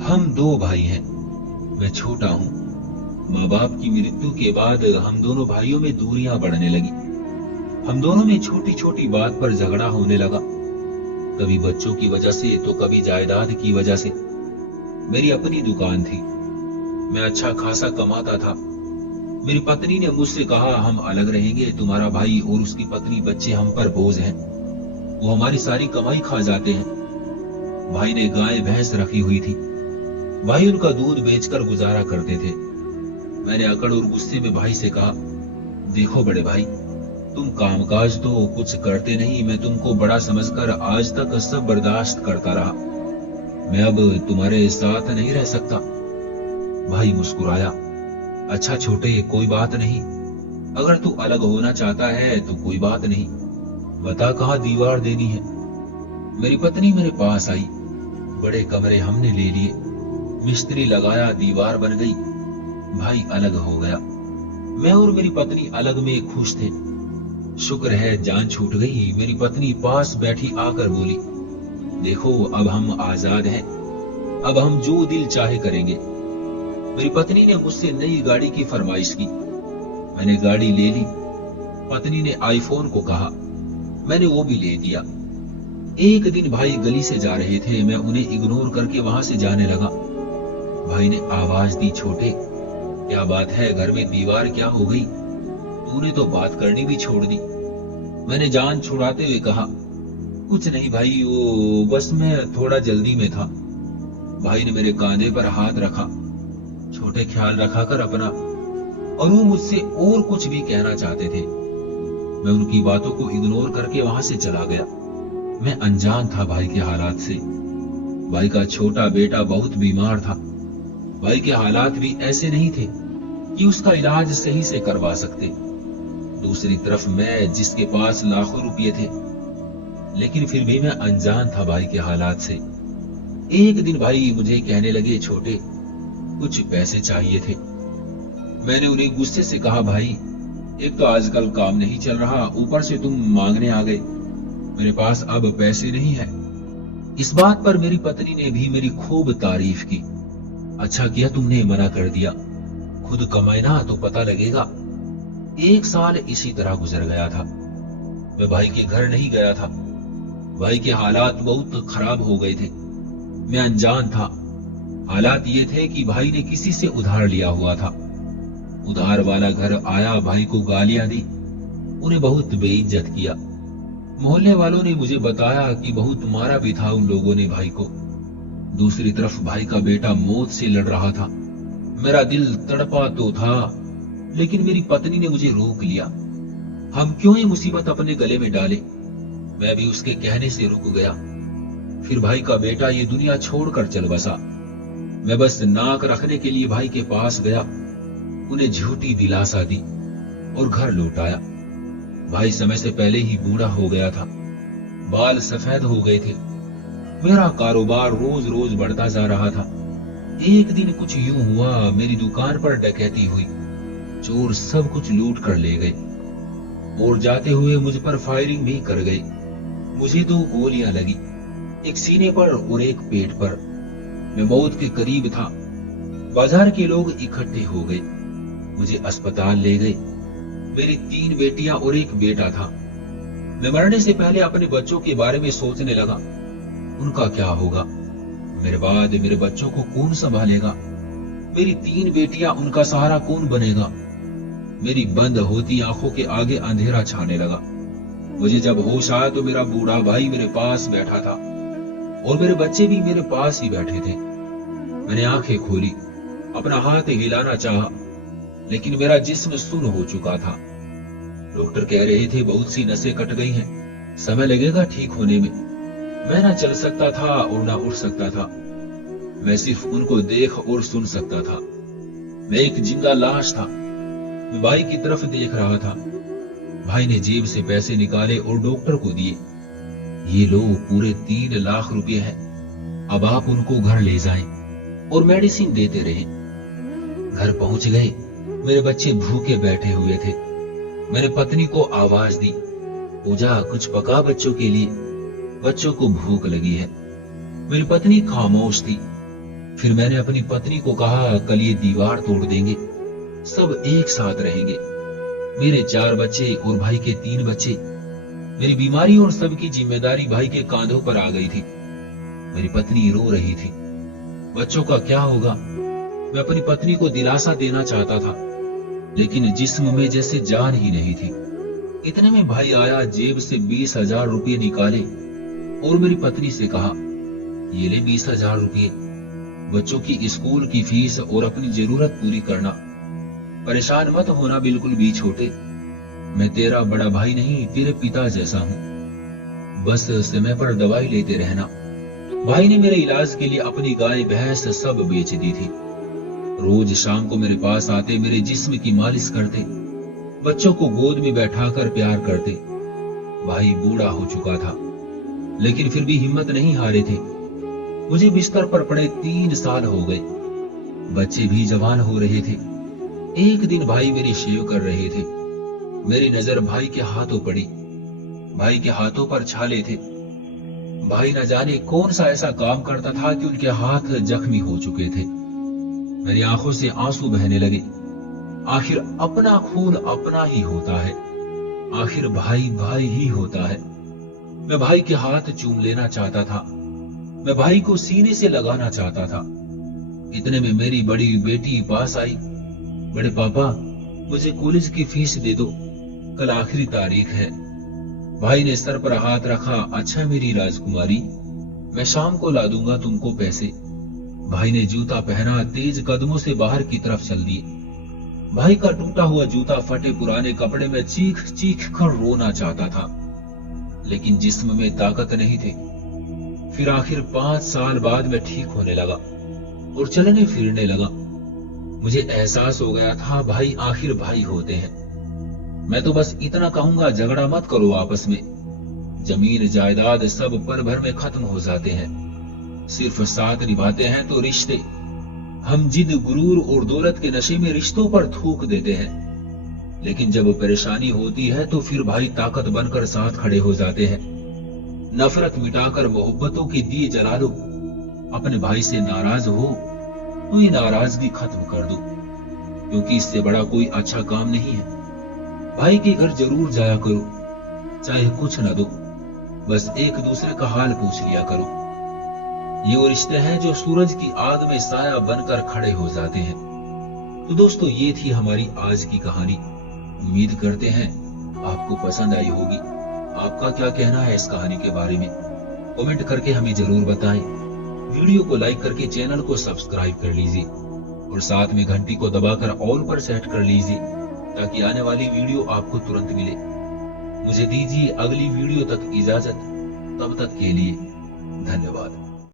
हम दो भाई हैं। मैं छोटा हूँ। माँ बाप की मृत्यु के बाद हम दोनों भाइयों में दूरियां बढ़ने लगी। हम दोनों में छोटी छोटी बात पर झगड़ा होने लगा, कभी बच्चों की वजह से तो कभी जायदाद की वजह से। मेरी अपनी दुकान थी, मैं अच्छा खासा कमाता था। मेरी पत्नी ने मुझसे कहा, हम अलग रहेंगे, तुम्हारा भाई और उसकी पत्नी बच्चे हम पर बोझ हैं, वो हमारी सारी कमाई खा जाते हैं। भाई ने गाय भैंस रखी हुई थी, भाई उनका दूध बेचकर गुजारा करते थे। मैंने अकड़ और गुस्से में भाई से कहा, देखो बड़े भाई, तुम कामकाज तो कुछ करते नहीं, मैं तुमको बड़ा समझकर आज तक सब बर्दाश्त करता रहा, मैं अब तुम्हारे साथ नहीं रह सकता। भाई मुस्कुराया, अच्छा छोटे, कोई बात नहीं, अगर तू अलग होना चाहता है तो कोई बात नहीं, बता कहाँ दीवार देनी है। मेरी पत्नी मेरे पास आई, बड़े कमरे हमने ले लिए, मिस्त्री लगाया, दीवार बन गई, भाई अलग हो गया। मैं और मेरी पत्नी अलग में खुश थे। शुक्र है जान छूट गई। मेरी पत्नी पास बैठी आकर बोली, देखो अब हम आजाद हैं, अब हम जो दिल चाहे करेंगे। मेरी पत्नी ने मुझसे नई गाड़ी की फरमाइश की, मैंने गाड़ी ले ली। पत्नी ने आईफोन को कहा, मैंने वो भी ले दिया। एक दिन भाई गली से जा रहे थे, मैं उन्हें इग्नोर करके वहां से जाने लगा। भाई ने आवाज दी, छोटे क्या बात है, घर में दीवार क्या हो गई, तूने तो बात करनी भी छोड़ दी। मैंने जान छुड़ाते हुए कहा, कुछ नहीं भाई, वो बस मैं थोड़ा जल्दी में था। भाई ने मेरे कांधे पर हाथ रखा, छोटे ख्याल रखा कर अपना। और वो मुझसे और कुछ भी कहना चाहते थे। मैं उनकी बातों को इग्नोर करके वहां से चला गया। मैं अनजान था भाई के हालात से। भाई का छोटा बेटा बहुत बीमार था। भाई के हालात भी ऐसे नहीं थे कि उसका इलाज सही से करवा सकते। दूसरी तरफ मैं, जिसके पास लाखों रुपये थे, लेकिन फिर भी मैं अनजान था भाई के हालात से। एक दिन भाई मुझे कहने लगे, छोटे कुछ पैसे चाहिए थे। मैंने उन्हें गुस्से से कहा, भाई एक तो आजकल काम नहीं चल रहा, ऊपर से तुम मांगने आ गए, मेरे पास अब पैसे नहीं है। इस बात पर मेरी पत्नी ने भी मेरी खूब तारीफ की। अच्छा किया तुमने मना कर दिया, खुद कमाए ना तो पता लगेगा। एक साल इसी तरह गुजर गया था। मैं भाई के घर नहीं गया था। भाई के हालात बहुत खराब हो गए थे। मैं अनजान था। हालात ये थे कि भाई ने किसी से उधार लिया हुआ था। उधार वाला घर आया, भाई को गालियां दी, उन्हें बहुत बेइज्जत किया। मोहल्ले वालों ने मुझे बताया कि बहुत मारा भी था उन लोगों ने भाई को। दूसरी तरफ भाई का बेटा मौत से लड़ रहा था। मेरा दिल तड़पा तो था, लेकिन मेरी पत्नी ने मुझे रोक लिया। हम क्यों ये मुसीबत अपने गले में डाले। मैं भी उसके कहने से रुक गया। फिर भाई का बेटा ये दुनिया छोड़कर चल बसा। मैं बस नाक रखने के लिए भाई के पास गया, उन्हें झूठी दिलासा दी और घर लौट आया। भाई समय से पहले ही बूढ़ा हो गया था, बाल सफेद हो गए थे। मेरा कारोबार रोज रोज बढ़ता जा रहा था। एक दिन कुछ यूं हुआ, मेरी दुकान पर डकैती हुई। चोर सब कुछ लूट कर ले गए और जाते हुए मुझ पर फायरिंग भी कर गए। मुझे 2 गोलियां लगी, एक सीने पर और एक पेट पर। मैं मौत के करीब था। बाजार के लोग इकट्ठे हो गए, मुझे अस्पताल ले गए। मेरी 3 बेटियां और एक बेटा था। मैं मरने से पहले अपने बच्चों के बारे में सोचने लगा, उनका क्या होगा, मेरे बाद मेरे बच्चों को कौन संभालेगा। मेरी 3 बेटियां, उनका सहारा कौन बनेगा। मेरी बंद होती आंखों के आगे अंधेरा छाने लगा। मुझे जब होश आया तो मेरा बूढ़ा भाई मेरे पास बैठा था और मेरे बच्चे भी मेरे पास ही बैठे थे। मैंने आंखें खोली, अपना हाथ हिलाना चाहा, लेकिन मेरा जिस्म सुन्न हो चुका था। डॉक्टर कह रहे थे बहुत सी नसें कट गई हैं, समय लगेगा ठीक होने में। मैं ना चल सकता था और ना उठ सकता था। मैं सिर्फ उनको देख और सुन सकता था। मैं एक जिंदा लाश था। मैं भाई की तरफ देख रहा था। भाई ने जेब से पैसे निकाले और डॉक्टर को दिए। ये लो, पूरे 3 लाख रुपए हैं, अब आप उनको घर ले जाएं और मेडिसिन देते रहे। घर पहुंच गए, मेरे बच्चे भूखे बैठे हुए थे। मैंने पत्नी को आवाज दी, पूजा कुछ पका बच्चों के लिए, बच्चों को भूख लगी है। मेरी पत्नी खामोश थी। फिर मैंने अपनी पत्नी को कहा, कल ये दीवार तोड़ देंगे, सब एक साथ रहेंगे। मेरे 4 बच्चे और भाई के 3 बच्चे। मेरी बीमारी और सबकी जिम्मेदारी भाई के कांधों पर आ गई थी। मेरी पत्नी रो रही थी। बच्चों का क्या होगा? मैं अपनी पत्नी को दिलासा देना चाहता था, लेकिन जिस्म में जैसे जान ही नहीं थी। इतने में भाई आया, जेब से 20,000 रुपये निकाले और मेरी पत्नी से कहा, ये ले 20,000 रुपये, बच्चों की स्कूल की फीस और अपनी जरूरत पूरी करना। परेशान मत होना बिल्कुल भी छोटे, मैं तेरा बड़ा भाई नहीं, तेरे पिता जैसा हूं। बस समय पर दवाई लेते रहना। भाई ने मेरे इलाज के लिए अपनी गाय भैंस सब बेच दी थी। रोज शाम को मेरे पास आते, मेरे जिस्म की मालिश करते, बच्चों को गोद में बैठाकर प्यार करते। भाई बूढ़ा हो चुका था, लेकिन फिर भी हिम्मत नहीं हारे थे। मुझे बिस्तर पर पड़े 3 साल हो गए। बच्चे भी जवान हो रहे थे। एक दिन भाई मेरी शेव कर रहे थे। मेरी नजर भाई के हाथों पड़ी। भाई के हाथों पर छाले थे। भाई न जाने कौन सा ऐसा काम करता था कि उनके हाथ जख्मी हो चुके थे। मेरी आंखों से आंसू बहने लगे। आखिर अपना खून अपना ही होता है, आखिर भाई भाई ही होता है। मैं भाई के हाथ चूम लेना चाहता था, मैं भाई को सीने से लगाना चाहता था। इतने में मेरी बड़ी बेटी पास आई। बड़े पापा, मुझे कॉलेज की फीस दे दो, कल आखिरी तारीख है। भाई ने सर पर हाथ रखा। अच्छा मेरी राजकुमारी, मैं शाम को ला दूंगा तुमको पैसे। भाई ने जूता पहना, तेज कदमों से बाहर की तरफ चल दिए। भाई का टूटा हुआ जूता, फटे पुराने कपड़े में चीख चीख कर रोना चाहता था, लेकिन जिस्म में ताकत नहीं थी। फिर आखिर 5 साल बाद मैं ठीक होने लगा और चलने फिरने लगा। मुझे एहसास हो गया था, भाई आखिर भाई होते हैं। मैं तो बस इतना कहूंगा, झगड़ा मत करो आपस में। जमीन जायदाद सब पल भर में खत्म हो जाते हैं, सिर्फ साथ निभाते हैं तो रिश्ते। हम जिद, गुरूर और दौलत के नशे में रिश्तों पर थूक देते हैं, लेकिन जब परेशानी होती है तो फिर भाई ताकत बनकर साथ खड़े हो जाते हैं। नफरत मिटाकर मोहब्बतों की दिए जला लो। अपने भाई से नाराज हो तो ये नाराजगी खत्म कर दो, क्योंकि इससे बड़ा कोई अच्छा काम नहीं है। भाई के घर जरूर जाया करो, चाहे कुछ न दो, बस एक दूसरे का हाल पूछ लिया करो। ये वो रिश्ते हैं जो सूरज की आग में साया बनकर खड़े हो जाते हैं। तो दोस्तों, ये थी हमारी आज की कहानी। उम्मीद करते हैं आपको पसंद आई होगी। आपका क्या कहना है इस कहानी के बारे में? कमेंट करके हमें जरूर बताएं। वीडियो को लाइक करके चैनल को सब्सक्राइब कर लीजिए और साथ में घंटी को दबाकर ऑल पर सेट कर लीजिए, ताकि आने वाली वीडियो आपको तुरंत मिले। मुझे दीजिए अगली वीडियो तक इजाजत। तब तक के लिए धन्यवाद।